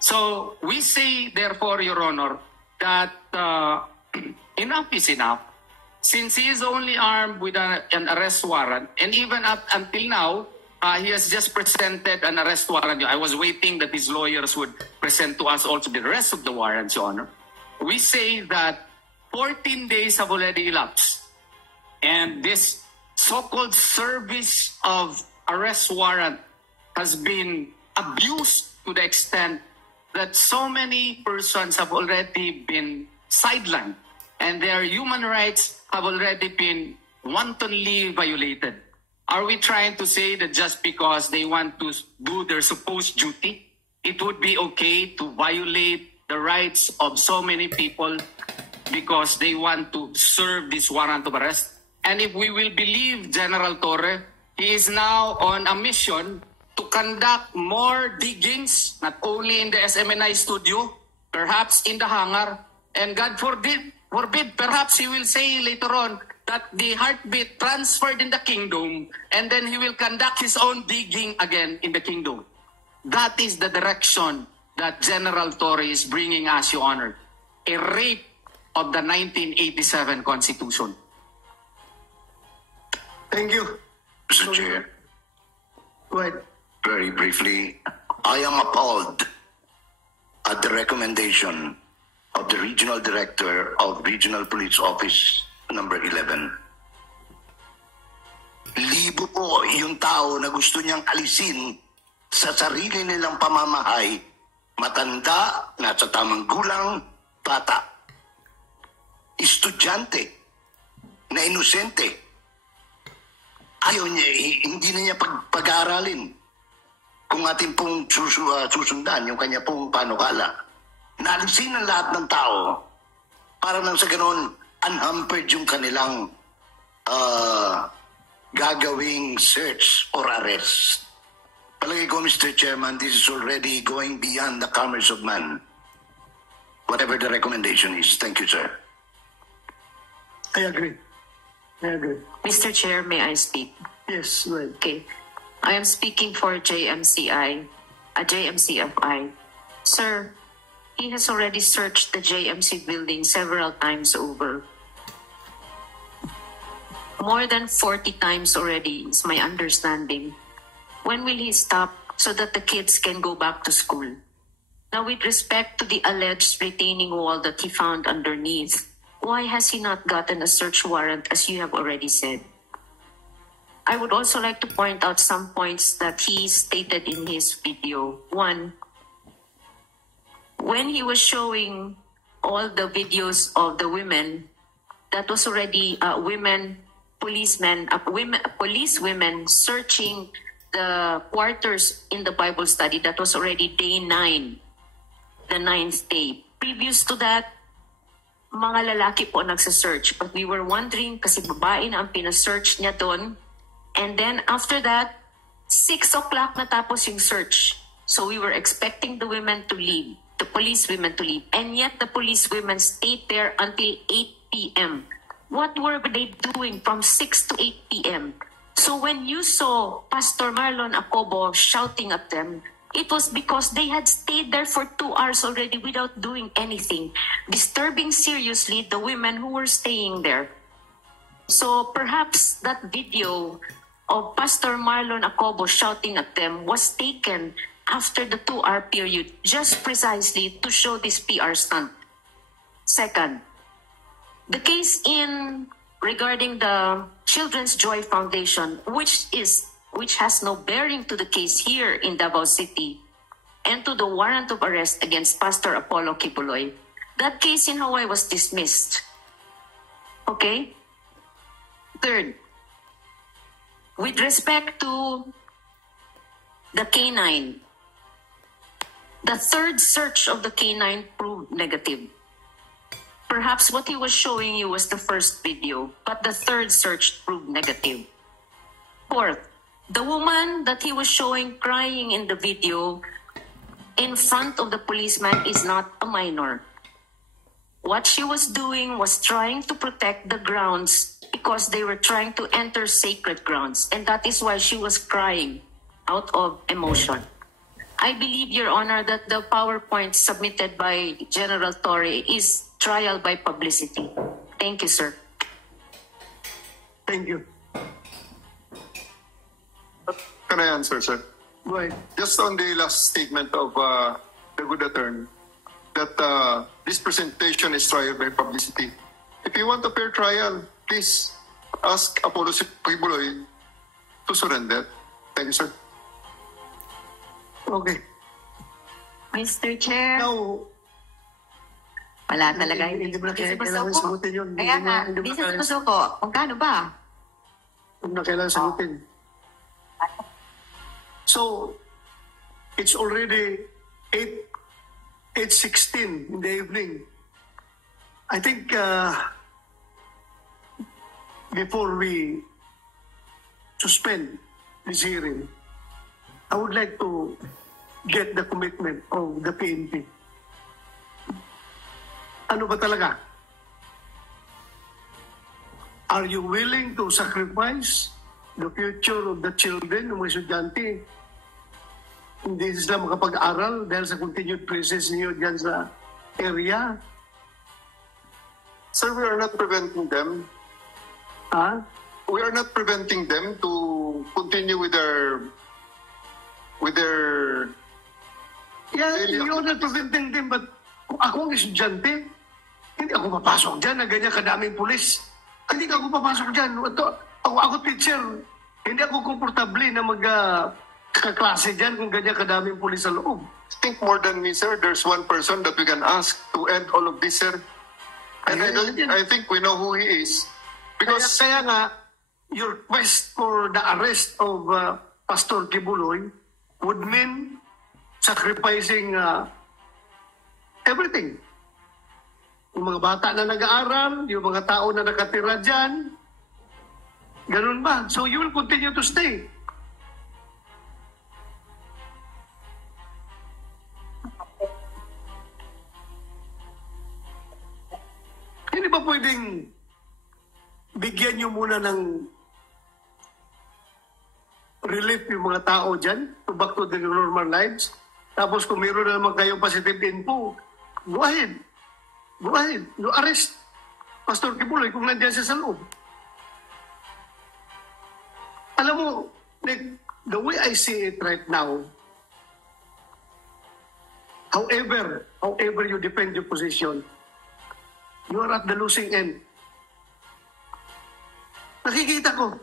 So we say, therefore, Your Honor, that enough is enough. Since he is only armed with an arrest warrant, and even up until now, he has just presented an arrest warrant. I was waiting that his lawyers would present to us also the rest of the warrants, Your Honor. We say that 14 days have already elapsed, and this so-called service of arrest warrant has been abused to the extent that so many persons have already been sidelined and their human rights have already been wantonly violated. Are we trying to say that just because they want to do their supposed duty, it would be okay to violate the rights of so many people because they want to serve this warrant of arrest? And if we will believe General Torre, he is now on a mission to conduct more diggings, not only in the SMNI studio, perhaps in the hangar, and God forbid, perhaps he will say later on that the heartbeat transferred in the kingdom, and then he will conduct his own digging again in the kingdom. That is the direction that General Torre is bringing us, Your Honor. A rape of the 1987 Constitution. Thank you. Mr. Chair, Go ahead. very briefly, I am appalled at the recommendation of the Regional Director of Regional Police Office number 11. Libo po yung tao na gusto niyang alisin sa sarili nilang pamamahay, matanda, nasa tamang gulang, bata, estudyante, na inosente. Ayaw niya, hindi na niya pag-aaralin kung ating pong susundan yung kanya pong panukala. Naalisin ang lahat ng tao para nang sa ganoon unhampered yung kanilang gagawing search or arrest. Palagay ko, Mr. Chairman, this is already going beyond the commerce of man. Whatever the recommendation is. Thank you, sir. I agree. Mr. Chair, may I speak? Yes, go ahead. Okay. I am speaking for JMCFI. Sir, he has already searched the JMC building several times over. More than 40 times already is my understanding. When will he stop so that the kids can go back to school? Now, with respect to the alleged retaining wall that he found underneath, why has he not gotten a search warrant, as you have already said? I would also like to point out some points that he stated in his video. One, when he was showing all the videos of the women, that was already police women searching the quarters in the Bible study. That was already day 9, the 9th day. Previous to that, mga lalaki po nagsa-search. But we were wondering kasi babae na ang pina-search niya doon. And then after that, 6 o'clock natapos yung search. So we were expecting the women to leave, the police women to leave. And yet the police women stayed there until 8 p.m. What were they doing from 6 to 8 p.m.? So when you saw Pastor Marlon Acobo shouting at them, it was because they had stayed there for 2 hours already without doing anything, disturbing seriously the women who were staying there. So perhaps that video of Pastor Marlon Acobo shouting at them was taken after the 2-hour period, just precisely to show this PR stunt. Second, the case regarding the Children's Joy Foundation, which has no bearing to the case here in Davao City and to the warrant of arrest against Pastor Apollo Kibuloy, that case in Hawaii was dismissed. Okay? Third, with respect to the K9, the third search of the K9 proved negative. Perhaps what he was showing you was the first video, but the third search proved negative. Fourth, the woman that he was showing crying in the video in front of the policeman is not a minor. What she was doing was trying to protect the grounds because they were trying to enter sacred grounds, and that is why she was crying out of emotion. I believe, Your Honor, that the PowerPoint submitted by General Torre is trial by publicity. Thank you, sir. Thank you. Can I answer, sir? Go ahead. Just on the last statement of the good attorney, that this presentation is trial by publicity. If you want a fair trial, please ask Apollo Kibuloy to surrender. Thank you, sir. Okay. Mr. Chair, Now, wala talaga. hindi mo na Busy kailangan Basuko. sagutin yun. Kaya nga, Hindi mo busy kailangan- Basuko. Magkano ba? Huwag na kailangan sagutin. So, it's already 8:16 in the evening. I think before we suspend this hearing, I would like to get the commitment of the PNP. Ano ba talaga? Are you willing to sacrifice the future of the children ng mga estudyante? Hindi sila makapag-aral dahil sa continued presence niyo dyan sa area? Sir, we are not preventing them. Ha? We are not preventing them to continue with their Yeah, you're not preventing them, but kung ako ang estudyante, hindi ako papasok dyan na ganyan kadaming pulis. Hindi ako papasok dyan. Ako teacher, hindi ako komportable na kaklase dyan kung ganyan kadaming pulis sa loob. I think more than me, sir. There's one person that we can ask to end all of this, sir. And I think we know who he is. Because Kaya nga, your quest for the arrest of Pastor Kibuloy would mean sacrificing everything. Yung mga bata na nag-aaral, yung mga tao na nakatira dyan, ganun ba? So you will continue to stay. Hindi ba pwedeng bigyan nyo muna ng relief yung mga tao dyan to back to their normal lives? Tapos kung meron na naman kayong positive info, go ahead. Go ahead. No, arrest Pastor Kibuloy kung nandiyan siya sa loob. Alam mo, like, the way I see it right now, however you defend your position, you are at the losing end. Nakikita ko.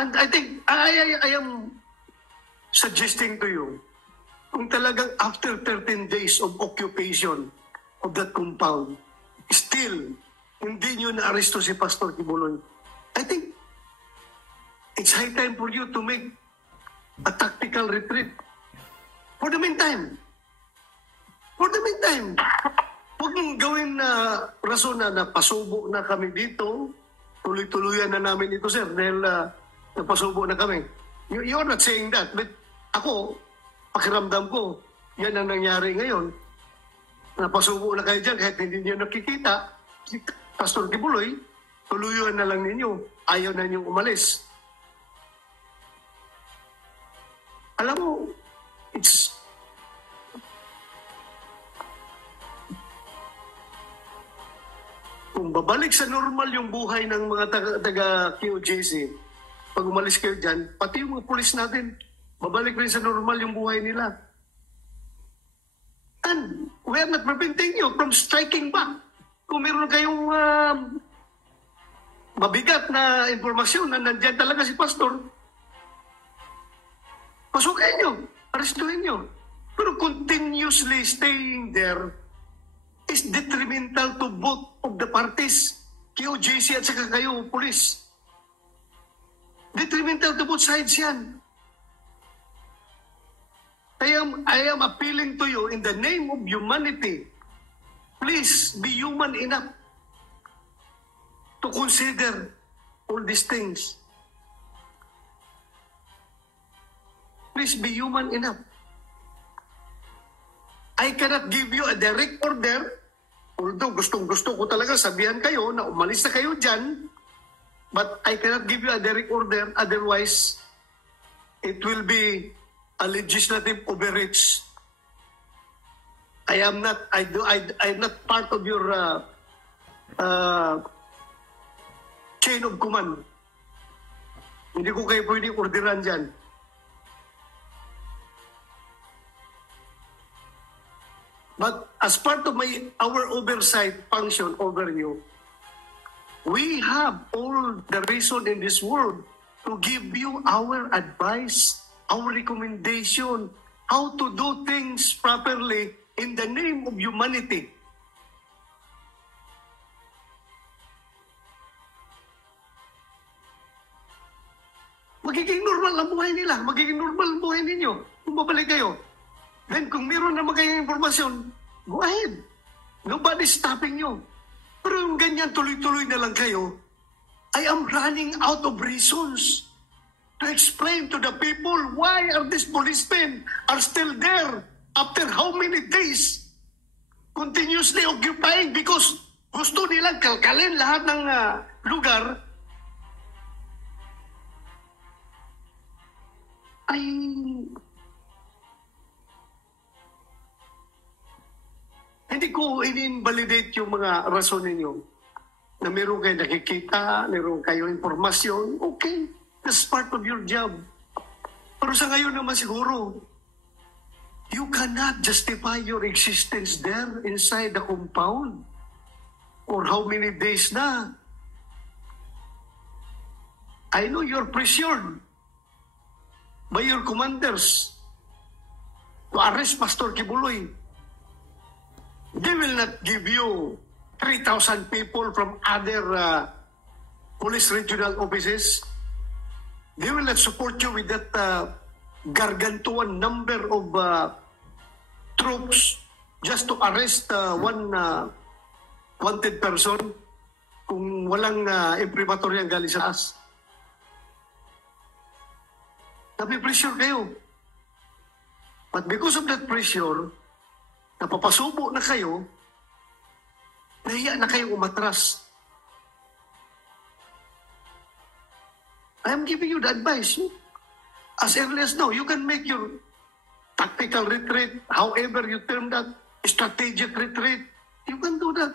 And I think, I am suggesting to you, kung talagang after 13 days of occupation of that compound, still, hindi nyo na-aresto si Pastor Kibuloy, I think, it's high time for you to make a tactical retreat. For the meantime, huwag mong gawin na rason na pasubo na kami dito, tuloy-tuluyan na namin ito, sir, dahil napasubo na kami. You're not saying that, but ako, pakiramdam ko, yan ang nangyari ngayon. Napasubo na kayo dyan kahit hindi niyo nakikita. Si Pastor Kibuloy, tuluyuan na lang ninyo. Ayaw na ninyong umalis. Alam mo, it's... Kung babalik sa normal yung buhay ng mga taga-QJC, pag umalis kayo dyan, pati yung mga pulis natin, babalik rin sa normal yung buhay nila. And we are not preventing you from striking back. Kung meron kayong mabigat na informasyon na nandyan talaga si Pastor, pasukin nyo, arestuhin nyo. Pero continuously staying there is detrimental to both of the parties, QJC at saka kayo, police. Detrimental to both sides yan. I am appealing to you in the name of humanity. Please be human enough to consider all these things. Please be human enough. I cannot give you a direct order, although gustong-gusto ko talaga sabihan kayo na umalis na kayo dyan, but I cannot give you a direct order, otherwise it will be a legislative overreach. I'm not part of your chain of command. Hindi ko kayo pwedeng orderan dyan. But as part of our oversight function over you, we have all the reason in this world to give you our advice, our recommendation, how to do things properly in the name of humanity. Magiging normal ang buhay nila. Magiging normal ang buhay ninyo. Kung babalik kayo. Then kung meron naman kayong informasyon, go ahead. Nobody's stopping you. Pero yung ganyan tuloy-tuloy na lang kayo, I am running out of reasons to explain to the people why are these policemen are still there after how many days continuously occupying because gusto nilang kalkalin lahat ng lugar. Ay, hindi ko in-invalidate yung mga rason ninyo na meron kayo nakikita, meron kayo informasyon. Okay, that's part of your job. Pero sa ngayon naman siguro, you cannot justify your existence there inside the compound for how many days na. I know you're pressured by your commanders to arrest Pastor Kibuloy. They will not give you 3,000 people from other police regional offices. They will not support you with that gargantuan number of troops just to arrest one wanted person kung walang imprimatur yan galing sa taas. Napipressure kayo. But because of that pressure, napapasubo na kayo, nahiya na kayong umatras. I am giving you the advice. As early as now, you can make your tactical retreat, however you term that, strategic retreat. You can do that.